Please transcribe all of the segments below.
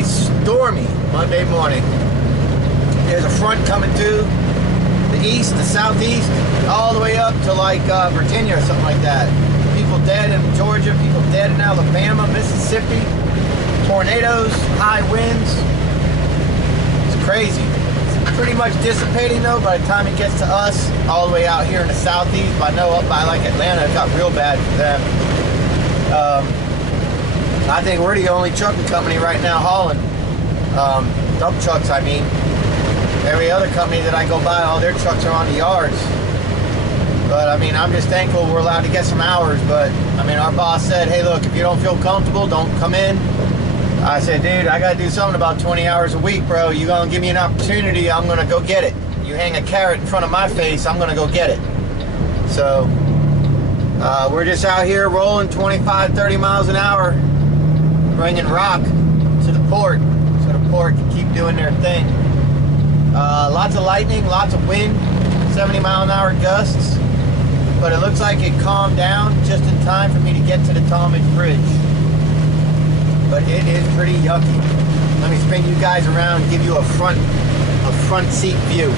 a stormy Monday morning. There's a front coming to the east, the southeast, all the way up to like Virginia or something like that. People dead in Georgia, people dead in Alabama, Mississippi. Tornadoes, high winds. It's crazy. It's pretty much dissipating though by the time it gets to us, all the way out here in the southeast. I know up by like Atlanta, it got real bad for them. I think we're the only trucking company right now hauling dump trucks. I mean, every other company that I go by, all their trucks are on the yards. But I mean, I'm just thankful we're allowed to get some hours. But I mean, our boss said, hey, look, if you don't feel comfortable, don't come in. I said, dude, I got to do something about 20 hours a week, bro. You going to give me an opportunity, I'm going to go get it. You hang a carrot in front of my face, I'm going to go get it. So we're just out here rolling 25, 30 miles an hour, bringing rock to the port so the port can keep doing their thing. Lots of lightning, lots of wind, 70-mile-an-hour gusts. But it looks like it calmed down just in time for me to get to the Talmadge Bridge. But it is pretty yucky. Let me spin you guys around and give you a front seat view.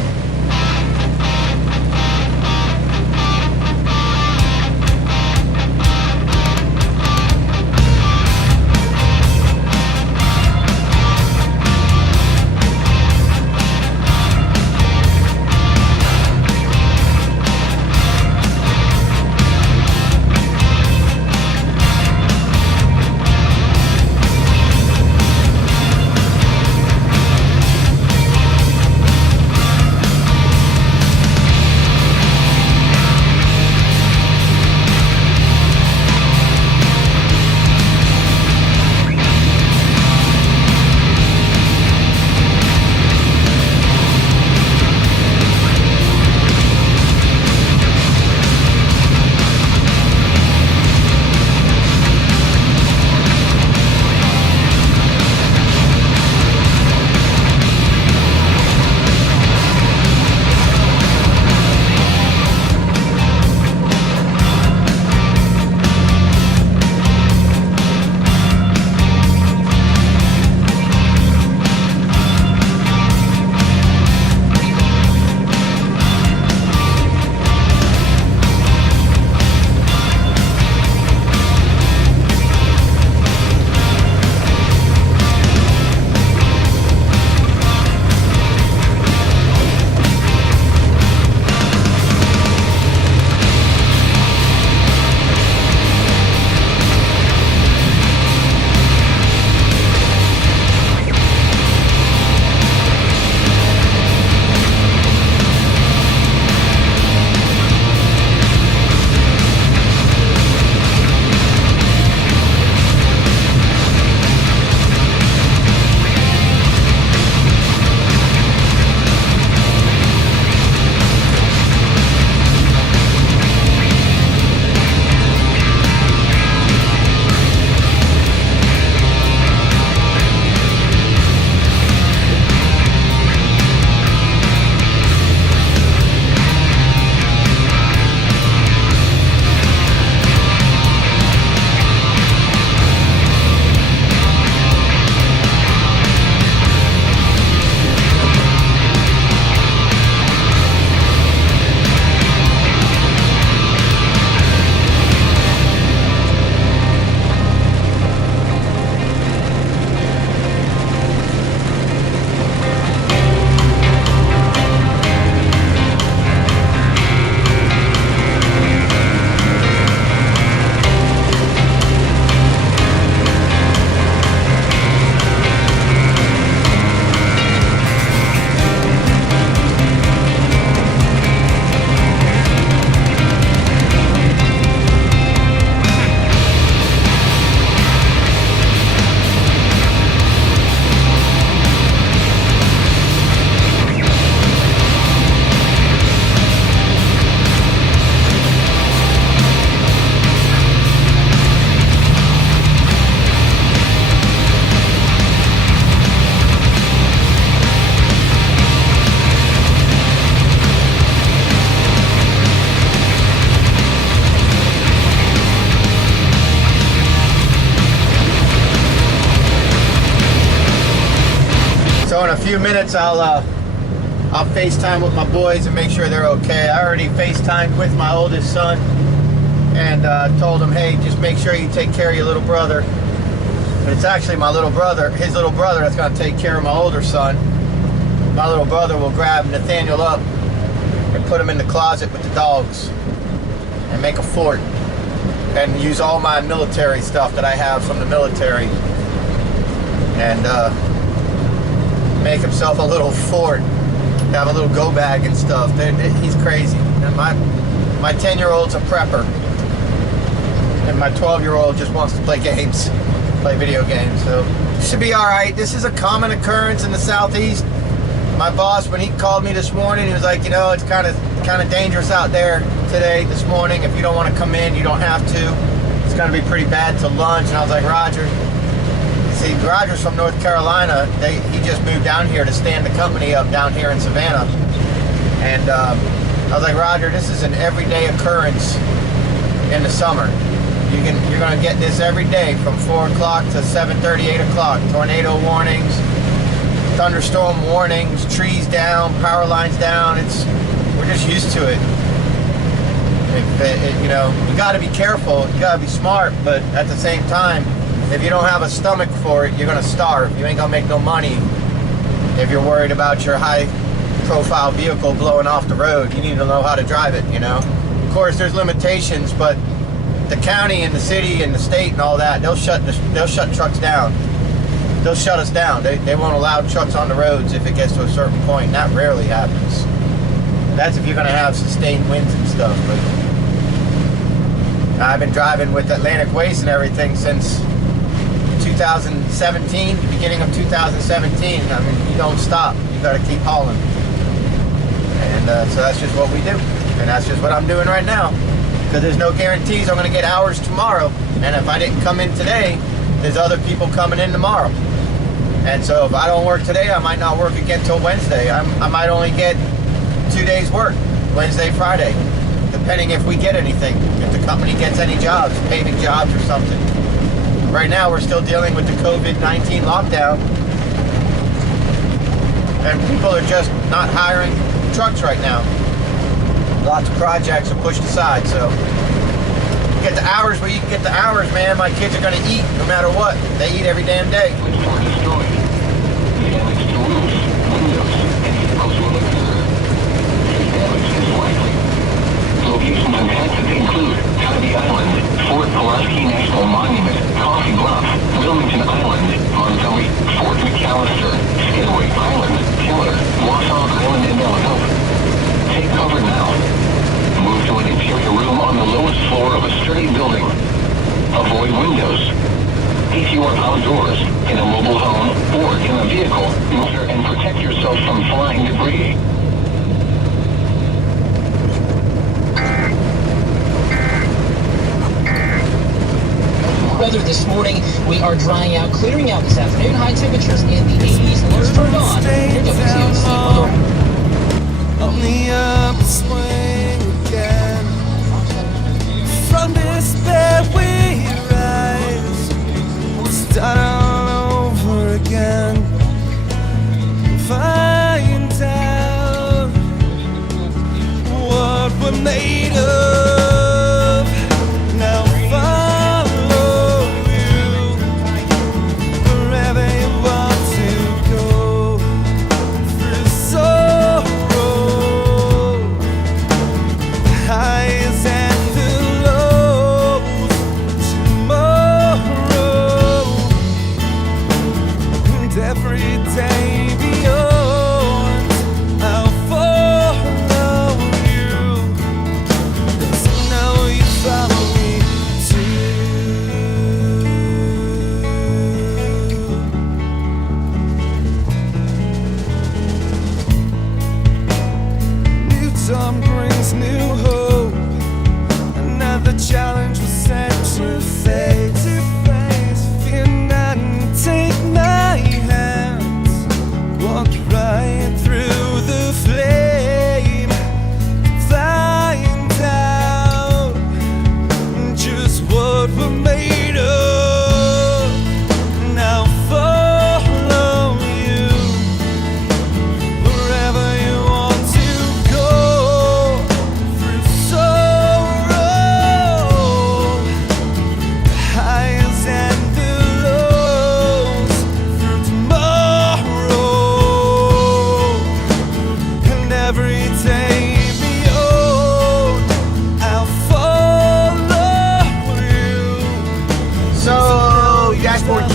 few minutes I'll FaceTime with my boys and make sure they're okay. I already FaceTimed with my oldest son and told him, hey, just make sure you take care of your little brother. But it's actually my little brother, his little brother, that's going to take care of my older son. My little brother will grab Nathaniel up and put him in the closet with the dogs and make a fort and use all my military stuff that I have from the military and make himself a little fort, have a little go bag and stuff. He's crazy. And my 10-year-old's a prepper and my 12-year-old just wants to play games, play video games. So it should be all right. This is a common occurrence in the Southeast. My boss, when he called me this morning, he was like, you know, it's kind of dangerous out there today, this morning. If you don't want to come in, you don't have to. It's going to be pretty bad till lunch. And I was like, Roger. See, Roger's from North Carolina. He just moved down here to stand the company up down here in Savannah. And I was like, Roger, this is an everyday occurrence in the summer. You're going to get this every day from 4 o'clock to 7:30, 8 o'clock. Tornado warnings, thunderstorm warnings, trees down, power lines down. We're just used to it. You know, you got to be careful, you got to be smart, but at the same time, if you don't have a stomach for it, you're going to starve. You ain't going to make no money if you're worried about your high-profile vehicle blowing off the road. You need to know how to drive it, you know. Of course, there's limitations, but the county and the city and the state and all that, they'll shut trucks down. They'll shut us down. They won't allow trucks on the roads if it gets to a certain point, and that rarely happens. That's if you're going to have sustained winds and stuff. But I've been driving with Atlantic Waste and everything since 2017, the beginning of 2017. I mean, you don't stop. You got to keep hauling. And so that's just what we do. And that's just what I'm doing right now. Because there's no guarantees I'm going to get hours tomorrow. And if I didn't come in today, there's other people coming in tomorrow. And so if I don't work today, I might not work again till Wednesday. I might only get 2 days work, Wednesday, Friday, depending if we get anything, if the company gets any jobs, paving jobs or something. Right now, we're still dealing with the COVID-19 lockdown, and people are just not hiring trucks right now. Lots of projects are pushed aside, so you get the hours where you can get the hours, man. My kids are going to eat no matter what. They eat every damn day. Locations in Texas include Tybee Island, Fort Pulaski National Monument, Coffee Bluff, Wilmington Island, Montgomery, Fort McAllister, Skidway Island, Tiller, Wausau Island, and Illinois. Take cover now. Move to an interior room on the lowest floor of a sturdy building. Avoid windows. If you are outdoors, in a mobile home, or in a vehicle, move and protect yourself from flying debris. Weather this morning, we are drying out, clearing out this afternoon. High temperatures in the 80s. Let's turn on your WTOC weather. On the upswing again. From despair we rise. Start all over again. Find out what we're made of. Now follow you wherever you want to go. Through sorrow, the highs and the lows.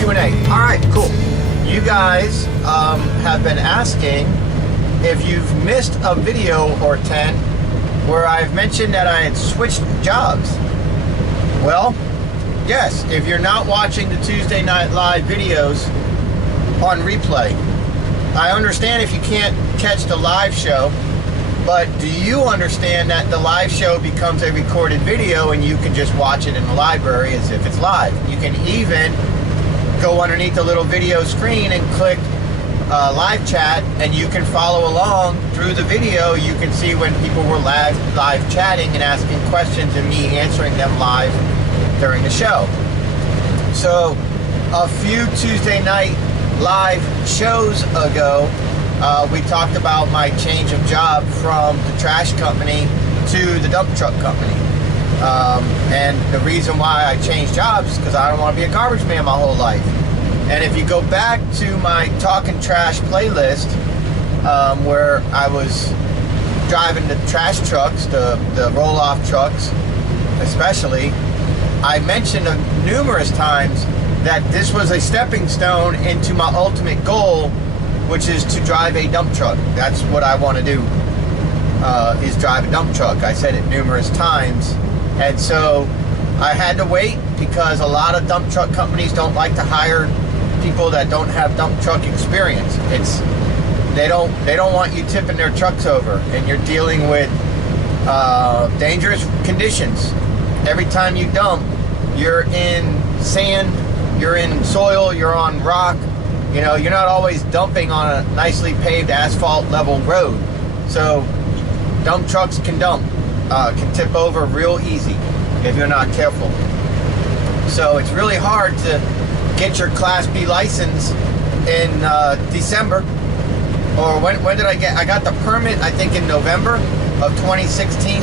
Q&A. All right, cool. You guys have been asking if you've missed a video or 10 where I've mentioned that I had switched jobs. Well, yes, if you're not watching the Tuesday Night Live videos on replay, I understand if you can't catch the live show, but do you understand that the live show becomes a recorded video and you can just watch it in the library as if it's live? You can even go underneath the little video screen and click live chat, and you can follow along through the video. You can see when people were live chatting and asking questions and me answering them live during the show. So a few Tuesday Night Live shows ago, we talked about my change of job from the trash company to the dump truck company. And the reason why I changed jobs is because I don't want to be a garbage man my whole life. And if you go back to my Talking Trash playlist, where I was driving the trash trucks, the roll-off trucks especially, I mentioned numerous times that this was a stepping stone into my ultimate goal, which is to drive a dump truck. That's what I want to do, is drive a dump truck. I said it numerous times. And so I had to wait because a lot of dump truck companies don't like to hire people that don't have dump truck experience. They don't want you tipping their trucks over, and you're dealing with dangerous conditions. Every time you dump, you're in sand, you're in soil, you're on rock. You know, you're not always dumping on a nicely paved asphalt level road. So dump trucks can tip over real easy if you're not careful. So it's really hard to get your Class B license in December. Or when did I got the permit? I think in November of 2016.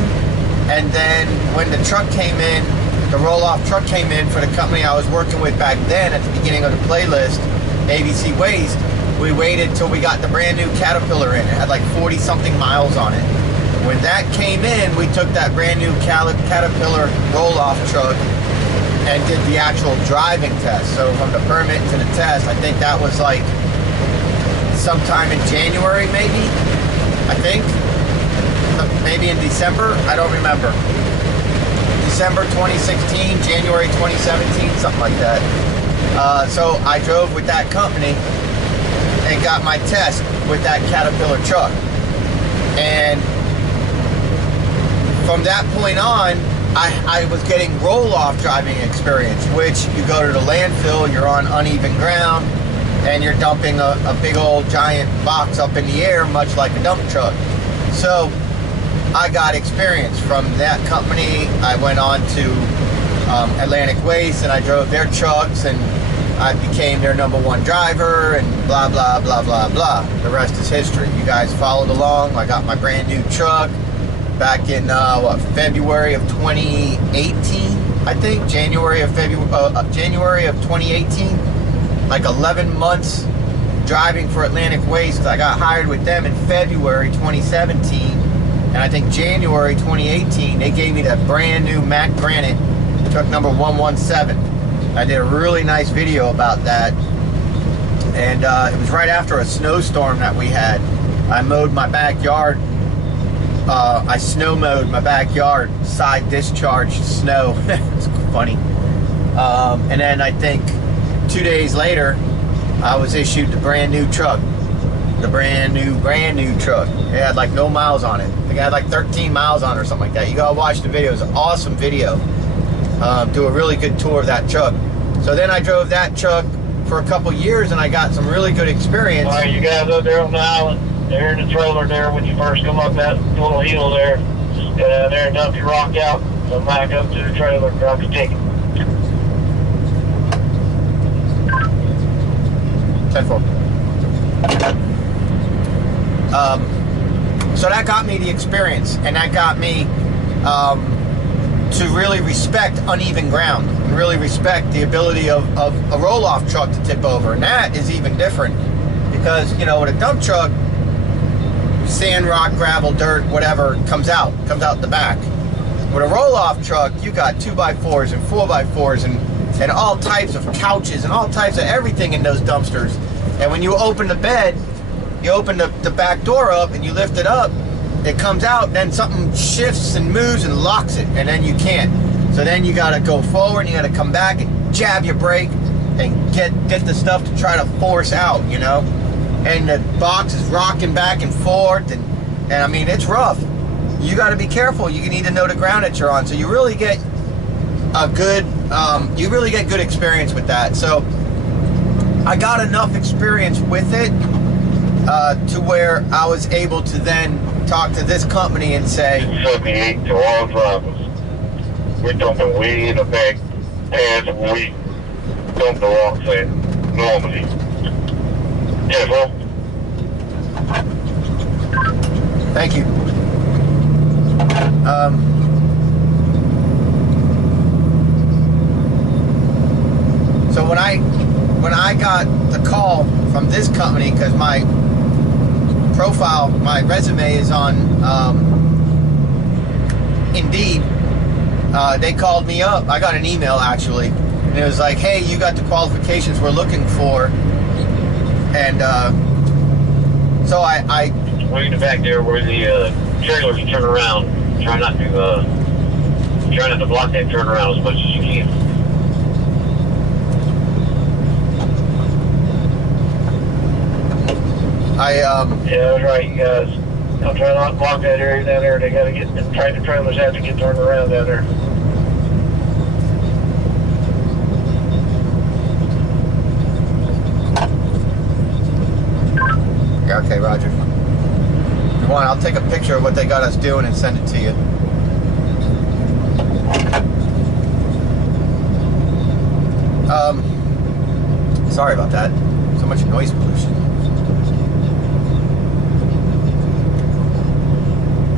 And then when the truck came in, the roll-off truck came in for the company I was working with back then at the beginning of the playlist, ABC Waste, we waited till we got the brand new Caterpillar in. It had like 40 something miles on it. When that came in, we took that brand new Caterpillar roll-off truck and did the actual driving test. So from the permit to the test, I think that was like sometime in January, maybe, I think. Maybe in December, I don't remember. December 2016, January 2017, something like that. So I drove with that company and got my test with that Caterpillar truck. And from that point on, I was getting roll-off driving experience, which you go to the landfill, you're on uneven ground, and you're dumping a big old giant box up in the air, much like a dump truck. So I got experience from that company. I went on to Atlantic Waste, and I drove their trucks, and I became their #1 driver, and blah, blah, blah, blah, blah. The rest is history. You guys followed along. I got my brand new truck back in February of 2018, I think. January of 2018. Like 11 months driving for Atlantic Waste. I got hired with them in February 2017. And I think January 2018, they gave me that brand new Mack Granite, truck number 117. I did a really nice video about that. And it was right after a snowstorm that we had. I mowed my backyard. I snow mowed my backyard, side discharged snow. It's funny. And then I think 2 days later, I was issued the brand new truck. The brand new truck. It had like no miles on it. I think it had like 13 miles on it or something like that. You gotta watch the video. It's an awesome video. Do a really good tour of that truck. So then I drove that truck for a couple years, and I got some really good experience. All right, you guys up there on the island, they're in the trailer there when you first come up that little hill there. Just go down there and dump your rock out. So back up to the trailer, drop your ticket. 10-4. So that got me the experience, and that got me to really respect uneven ground, and really respect the ability of a roll-off truck to tip over. And that is even different because, you know, with a dump truck, sand, rock, gravel, dirt, whatever comes out the back. With a roll-off truck, you got 2x4s and 4x4s and and all types of couches and all types of everything in those dumpsters. And when you open the bed, you open the back door up and you lift it up, it comes out, then something shifts and moves and locks it, and then you can't. So then you gotta go forward and you gotta come back and jab your brake and get the stuff to try to force out, you know? And the box is rocking back and forth, and I mean, it's rough. You gotta be careful. You need to know the ground that you're on. So you really get a good, good experience with that. So I got enough experience with it to where I was able to then talk to this company and say, 78 to all drivers. We dumping way in the back as we dump the rocks in normally. Yes, sir. thank you. So when I got the call from this company, because my profile, my resume is on Indeed, they called me up. I got an email actually, and it was like, hey, you got the qualifications we're looking for. And so I way in the back there where the trailers turn around. Try not to block that turnaround as much as you can. Yeah, that's right, you guys. Don't try not to block that area down there. They gotta get, the trailers have to get turned around down there. Yeah, okay, Roger. If you want, I'll take a picture of what they got us doing and send it to you. Sorry about that. So much noise pollution.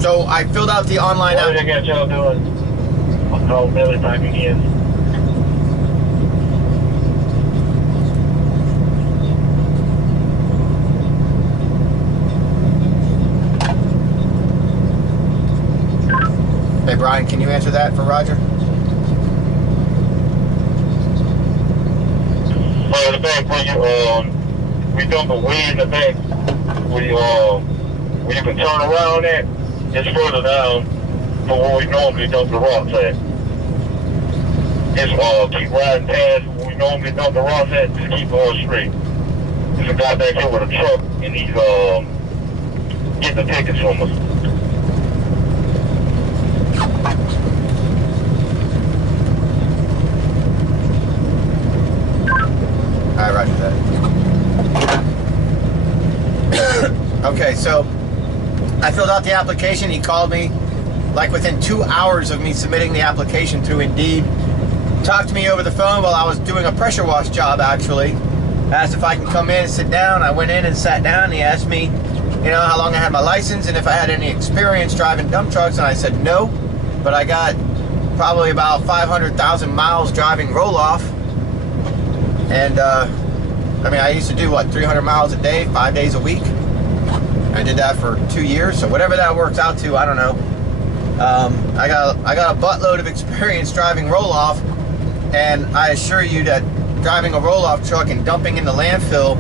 So I filled out the online What did I get y'all doing? I'll call them every time you can. Hey Brian, can you answer that for Roger? In the back where you we dump it way in the back where you can turn around at, it's further down from where we normally dump the rocks at. It's keep riding past where we normally dump the rocks at, just keep going straight. There's a guy back here with a truck and he's getting the tickets from us. Alright, Roger that. Okay, so I filled out the application. He called me like within 2 hours of me submitting the application through Indeed. Talked to me over the phone while I was doing a pressure wash job actually. Asked if I can come in and sit down. I went in and sat down. He asked me, you know, how long I had my license and if I had any experience driving dump trucks, and I said no, but I got probably about 500,000 miles driving roll-off. And I mean, I used to do what, 300 miles a day, 5 days a week. I did that for 2 years, so whatever that works out to, I don't know. I got a buttload of experience driving roll-off, and I assure you that driving a roll-off truck and dumping in the landfill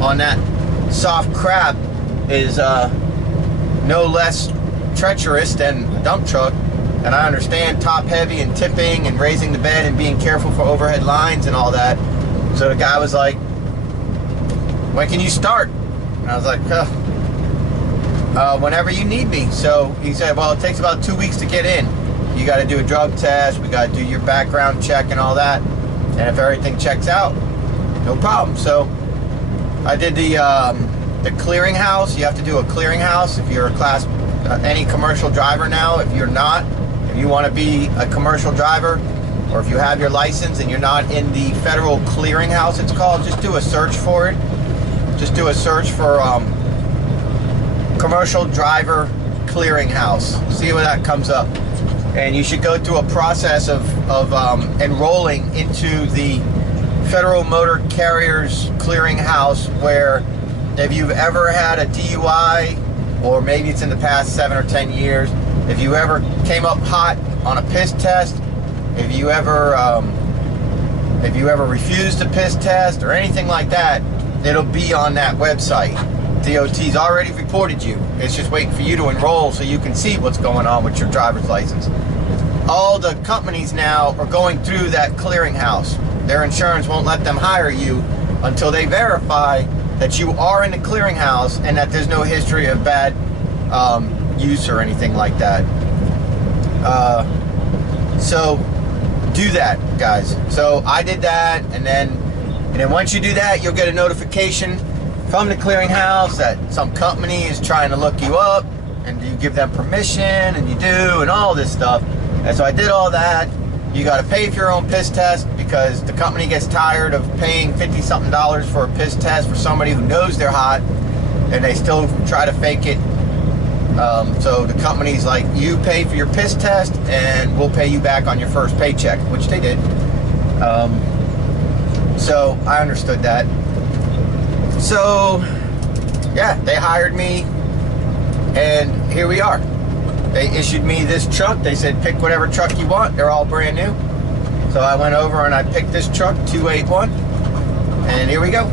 on that soft crap is no less treacherous than a dump truck. And I understand top heavy and tipping and raising the bed and being careful for overhead lines and all that. So the guy was like, when can you start? And I was like, whenever you need me. So he said, well, it takes about 2 weeks to get in. You got to do a drug test. We got to do your background check and all that. And if everything checks out, no problem. So I did the clearinghouse. You have to do a clearinghouse if you're a class, any commercial driver now. If you're not, if you want to be a commercial driver, or if you have your license and you're not in the federal clearinghouse, it's called, just do a search for it. Just do a search for commercial driver clearinghouse. See where that comes up. And you should go through a process of enrolling into the Federal Motor Carriers Clearinghouse, where if you've ever had a DUI, or maybe it's in the past 7 or 10 years, if you ever came up hot on a piss test, if you ever If you ever refuse to piss test or anything like that, it'll be on that website. DOT's already reported you. It's just waiting for you to enroll so you can see what's going on with your driver's license. All the companies now are going through that clearinghouse. Their insurance won't let them hire you until they verify that you are in the clearinghouse and that there's no history of bad use or anything like that. So do that, guys. So I did that, and then once you do that, you'll get a notification from the clearinghouse that some company is trying to look you up, and you give them permission, and you do, and all this stuff. And so I did all that. You got to pay for your own piss test because the company gets tired of paying $50-something for a piss test for somebody who knows they're hot, and they still try to fake it. So the company's like, you pay for your piss test, and we'll pay you back on your first paycheck, which they did. So I understood that. So yeah, they hired me, and here we are. They issued me this truck. They said, pick whatever truck you want. They're all brand new. So I went over and I picked this truck, 281, and here we go.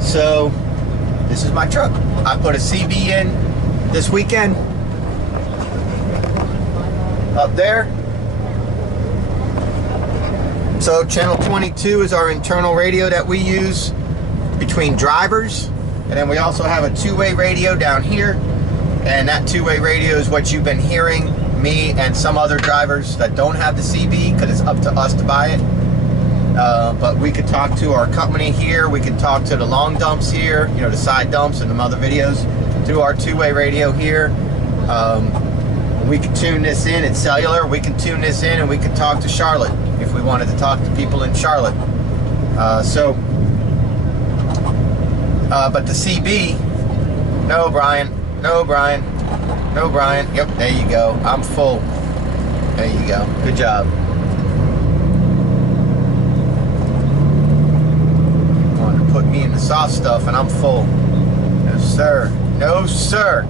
So this is my truck. I put a CB in this weekend up there. So channel 22 is our internal radio that we use between drivers, and then we also have a two-way radio down here, and that two-way radio is what you've been hearing me and some other drivers that don't have the CB, because it's up to us to buy it. But we could talk to our company here, we could talk to the long dumps here, you know, the side dumps and the other videos through our two-way radio here. We could tune this in, it's cellular. We can tune this in and we could talk to Charlotte if we wanted to talk to people in Charlotte. But the CB, no Brian, no Brian, no Brian. Yep, there you go. I'm full. There you go. Good job. You wanted to put me in the soft stuff and I'm full. No sir. No sir.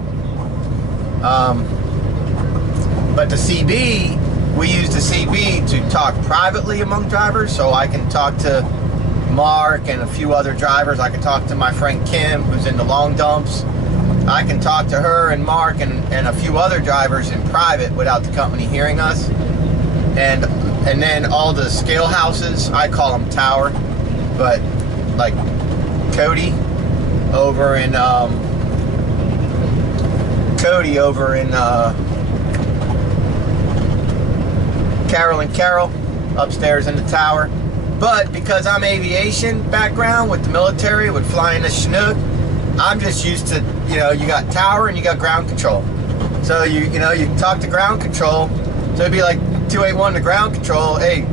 But the CB, we use the CB to talk privately among drivers, so I can talk to Mark and a few other drivers. I can talk to my friend Kim, who's in the long dumps. I can talk to her and Mark and a few other drivers in private without the company hearing us. And then all the scale houses, I call them tower, but like Cody over in Carol and Carol upstairs in the tower. But because I'm aviation background with the military, with flying a Chinook, I'm just used to, you know, you got tower and you got ground control. So you talk to ground control. So it'd be like 281 to ground control, hey,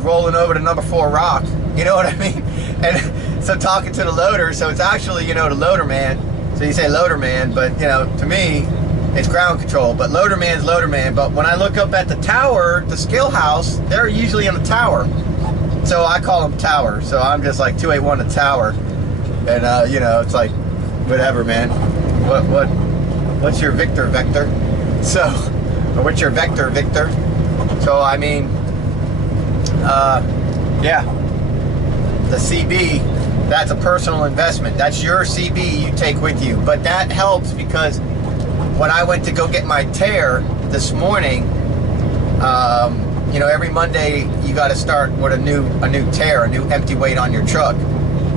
rolling over to number 4 rock. You know what I mean? And so talking to the loader, so it's actually, you know, the loader man. So you say loader man, but you know, to me, it's ground control. But loader man's loader man. But when I look up at the tower, the scale house, they're usually in the tower. So I call them tower. So I'm just like 281 to tower. And you know, it's like, whatever, man. What's your vector? So, or what's your vector? So I mean, yeah, the CB, that's a personal investment. That's your CB you take with you. But that helps because when I went to go get my tear this morning, you know, every Monday you got to start with a new tear, a new empty weight on your truck.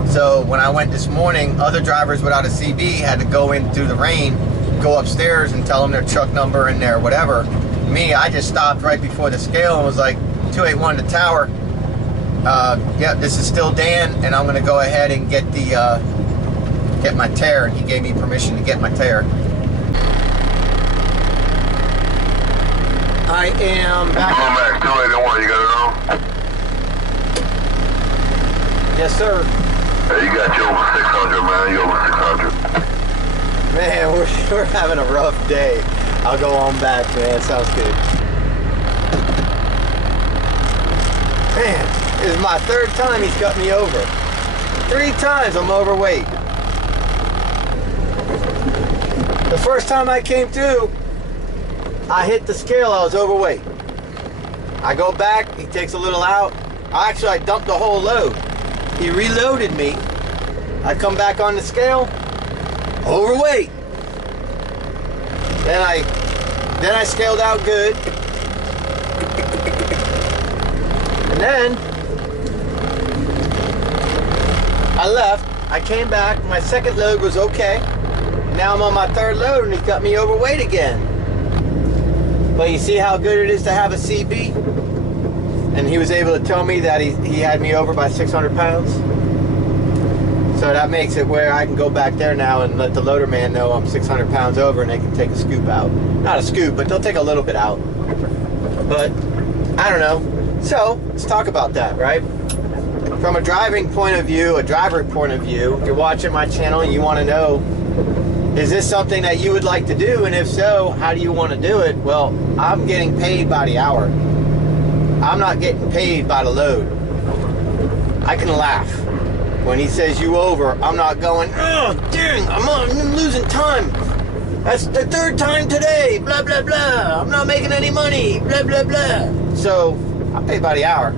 So when I went this morning, other drivers without a CB had to go in through the rain, go upstairs and tell them their truck number and their whatever. Me, I just stopped right before the scale and was like, 281 to tower. Yeah, this is still Dan, and I'm gonna go ahead and get my tear. And he gave me permission to get my tear. I am back. Come back, 281, you got it on? Yes, sir. Hey, you got you over 600, man. You over 600. Man, we're having a rough day. I'll go on back, man. Sounds good. Man, this is my 3rd time he's got me over. 3 times I'm overweight. The first time I came through, I hit the scale, I was overweight. I go back, he takes a little out, Actually, I dumped the whole load. He reloaded me. I come back on the scale, overweight. Then I scaled out good. And then I left. I came back. My second load was okay. Now I'm on my third load and he got me overweight again. But you see how good it is to have a CB? And he was able to tell me that he had me over by 600 pounds. So that makes it where I can go back there now and let the loader man know I'm 600 pounds over and they can take a scoop out. Not a scoop, but they'll take a little bit out. But I don't know. So let's talk about that, right? From a driving point of view, a driver point of view, you're watching my channel and you want to know, is this something that you would like to do? And if so, how do you want to do it? Well, I'm getting paid by the hour. I'm not getting paid by the load. I can laugh. When he says you over, I'm not going, oh, dang, I'm losing time. That's the third time today, blah, blah, blah. I'm not making any money, blah, blah, blah. So, I pay by the hour.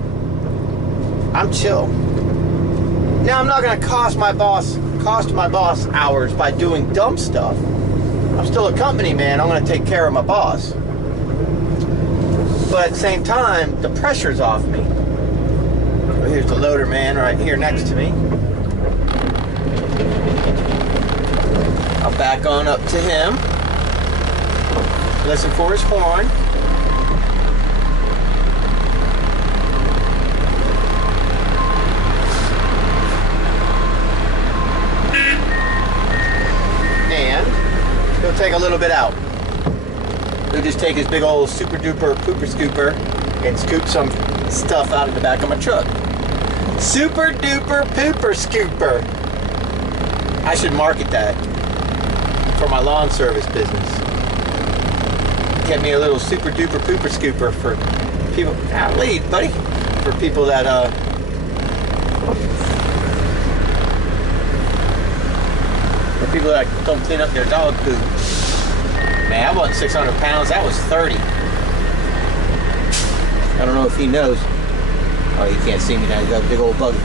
I'm chill. Now, I'm not going to cost my boss hours by doing dumb stuff. I'm still a company man. I'm going to take care of my boss. But at the same time, the pressure's off me. So here's the loader man right here next to me. I'll back on up to him. Listen for his horn. And he'll take a little bit out. He'll just take his big old super duper pooper scooper and scoop some stuff out of the back of my truck. Super duper pooper scooper. I should market that for my lawn service business. Get me a little super duper pooper scooper for people. Lead, buddy. For people that don't clean up their dog poop. Man, I wasn't 600 pounds. That was 30. I don't know if he knows. Oh, you can't see me now. He's got a big old buggy.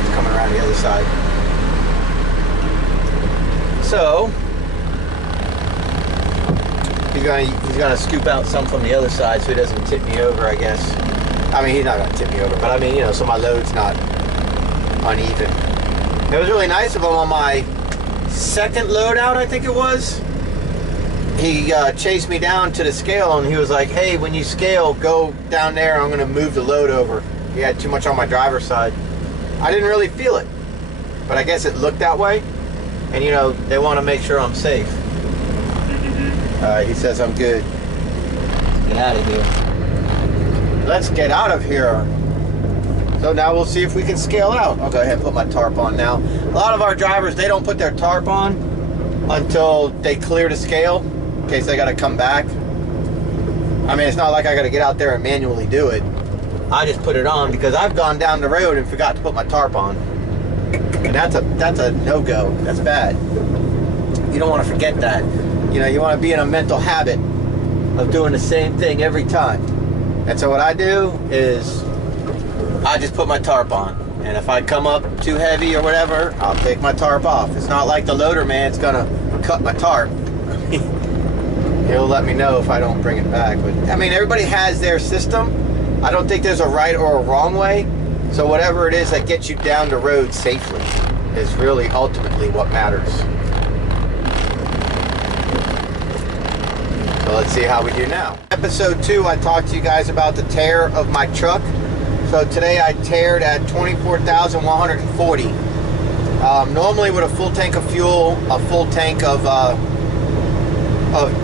It's coming around the other side. So he's gonna scoop out some from the other side so he doesn't tip me over, I guess. I mean, he's not gonna tip me over, but I mean, you know, so my load's not uneven. It was really nice of him on my second load out, I think it was. He chased me down to the scale and he was like, hey, when you scale, go down there. I'm gonna move the load over. He had too much on my driver's side. I didn't really feel it, but I guess it looked that way. And you know, they want to make sure I'm safe. He says I'm good. Get out of here. Let's get out of here. So now we'll see if we can scale out. I'll go ahead and put my tarp on now. A lot of our drivers, they don't put their tarp on until they clear the scale, in case they got to come back. I mean, it's not like I got to get out there and manually do it. I just put it on because I've gone down the road and forgot to put my tarp on. And that's a no-go. That's bad. You don't want to forget that. You know, you want to be in a mental habit of doing the same thing every time. And so what I do is I just put my tarp on. And if I come up too heavy or whatever, I'll take my tarp off. It's not like the loader man's gonna cut my tarp. He'll let me know if I don't bring it back. But I mean, everybody has their system. I don't think there's a right or a wrong way. So whatever it is that gets you down the road safely is really ultimately what matters. So let's see how we do now. Episode 2, I talked to you guys about the tear of my truck. So today I tared at 24,140. Normally with a full tank of fuel, a full tank of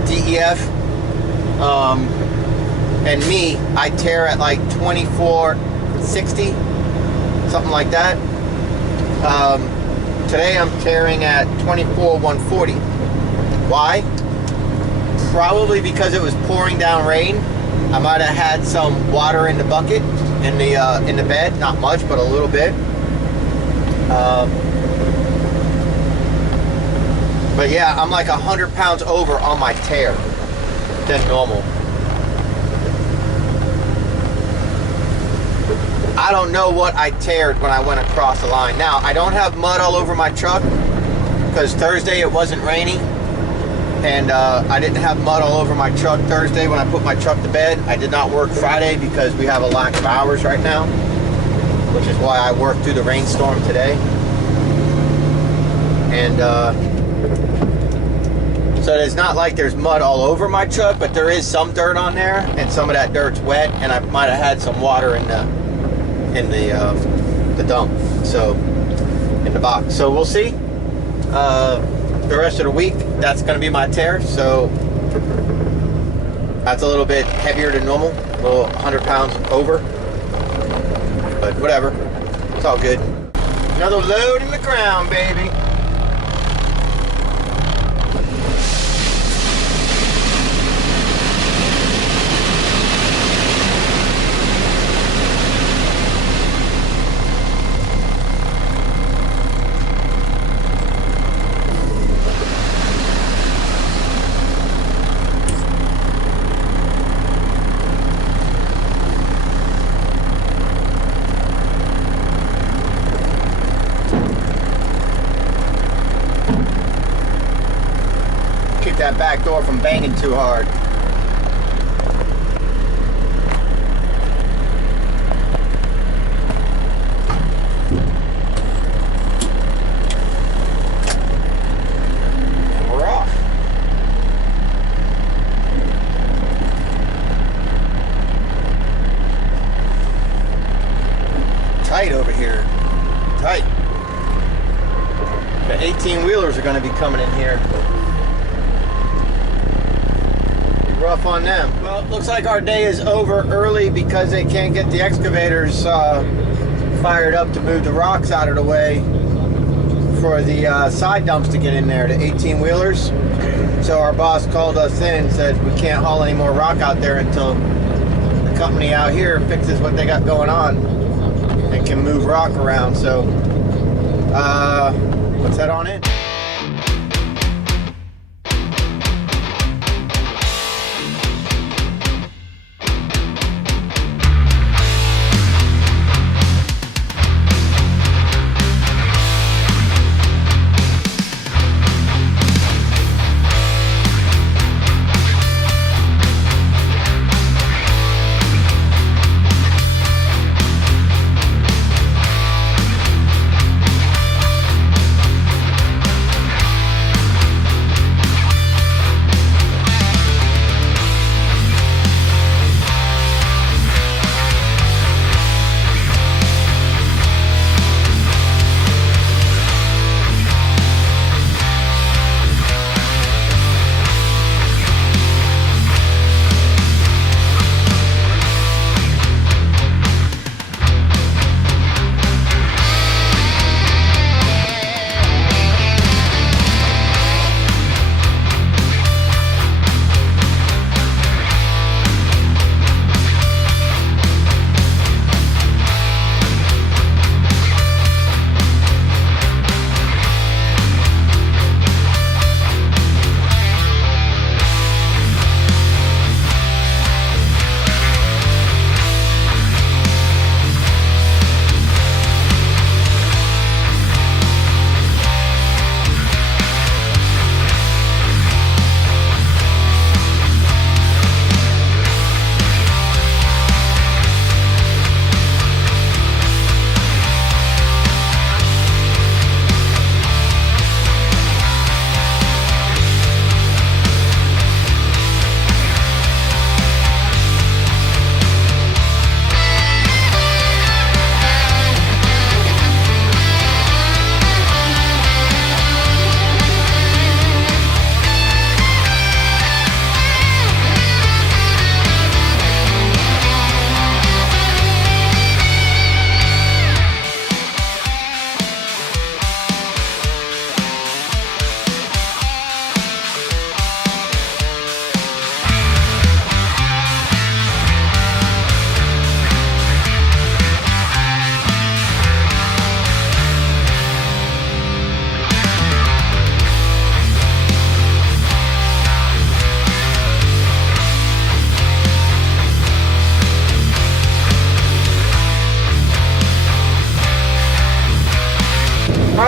DEF, and me, I tear at like 2460, something like that. Today I'm tearing at 24,140. Why? Probably because it was pouring down rain. I might have had some water in the bucket in the bed, not much, but a little bit. But yeah, I'm like 100 pounds over on my tear than normal. I don't know what I teared when I went across the line. Now, I don't have mud all over my truck because Thursday it wasn't rainy, and I didn't have mud all over my truck Thursday when I put my truck to bed. I did not work Friday because we have a lack of hours right now, which is why I worked through the rainstorm today. And so it's not like there's mud all over my truck, but there is some dirt on there, and some of that dirt's wet, and I might have had some water in the dump, so in the box. So we'll see. The rest of the week, that's going to be my tear. So that's a little bit heavier than normal, a little 100 pounds over, but whatever, it's all good. Another load in the ground, baby. That back door from banging too hard. And we're off. Tight over here. Tight. The 18-wheelers are going to be coming in here. Rough on them. Well, it looks like our day is over early because they can't get the excavators fired up to move the rocks out of the way for the side dumps to get in there, the 18-wheelers. So our boss called us in and said we can't haul any more rock out there until the company out here fixes what they got going on and can move rock around. So let's head on in.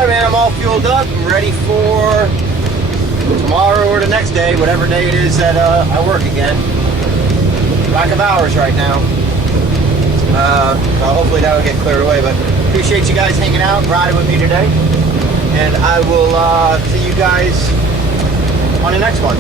right, man, I'm all fueled up. I'm ready for tomorrow or the next day, whatever day it is that I work again. Lack of hours right now. So hopefully that will get cleared away. But appreciate you guys hanging out, riding with me today. And I will see you guys on the next one.